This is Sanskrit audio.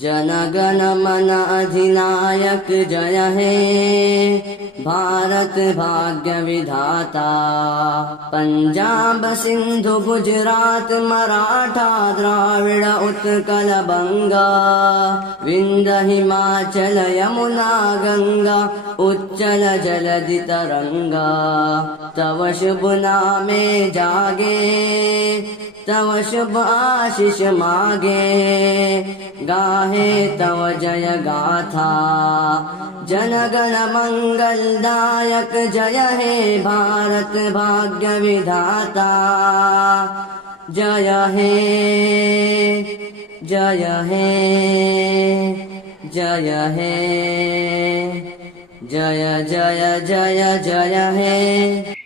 जन गण मन अधिनायक जय हे भारत भाग्य विधाता। पंजाब सिंधु गुजरात मराठा द्राविड़ उत्कल बंगा, विंध्य हिमाचल यमुना गंगा उच्चल जलधि तरंगा। तव शुभ नामे जागे, तव शुभ आशीष मागे, गाहे तव जय गाथा। जन गण मंगलदायक जय हे भारत भाग्य विधाता। जय हे जय हे जय हे जय जय जय जय हे।